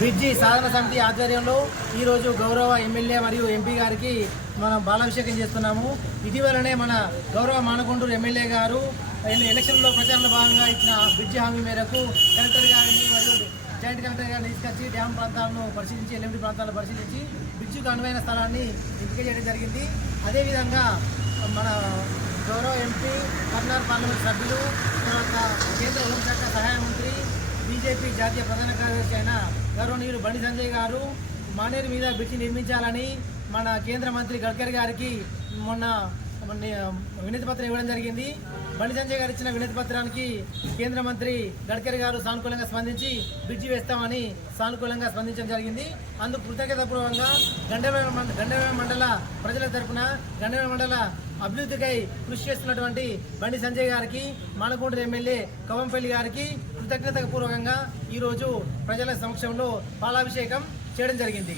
Bridge సాధన సమితి ఆధ్వర్యంలో ఈరోజు గౌరవ ఎమ్మెల్యే మరియు ఎంపీ గారికి మనం బాలాభిషేకం చేస్తున్నాము. ఇటీవలనే మన గౌరవ మానకొండూరు ఎమ్మెల్యే గారు ఎలక్షన్లో ప్రచారంలో భాగంగా ఇచ్చిన బ్రిడ్జి హామీ మేరకు కలెక్టర్ గారిని మరియు జాయింట్ కలెక్టర్ గారిని తీసుకొచ్చి డ్యామ్ ప్రాంతాలను పరిశీలించి ఎనిమిది ప్రాంతాలను పరిశీలించి బ్రిడ్జికి అనువైన స్థలాన్ని ఎంపిక చేయడం జరిగింది. అదేవిధంగా మన గౌరవ ఎంపీ కర్నాటక పార్లమెంట్ సభ్యులు తర్వాత కేంద్ర హోంశాఖ సహాయ మంత్రి బీజేపీ జాతీయ ప్రధాన కార్యదర్శి అయిన గౌరవనీయులు బండి సంజయ్ గారు మానేరు మీద బ్రిడ్జి నిర్మించాలని మన కేంద్ర మంత్రి గడ్కరీ గారికి మొన్న వినతి పత్రం ఇవ్వడం జరిగింది. బండి సంజయ్ గారు ఇచ్చిన వినతి పత్రానికి కేంద్ర మంత్రి గడ్కరీ గారు సానుకూలంగా స్పందించి బ్రిడ్జి వేస్తామని సానుకూలంగా స్పందించడం జరిగింది. అందుకు కృతజ్ఞతాపూర్వకంగా గండవే గండవే మండల ప్రజల తరపున గండవే మండల అభివృద్ధికై కృషి చేస్తున్నటువంటి బండి సంజయ్ గారికి మానకొండ ఎమ్మెల్యే కవంపల్లి గారికి కృతజ్ఞత పూర్వకంగా ఈరోజు ప్రజల సమక్షంలో పాలాభిషేకం చేయడం జరిగింది.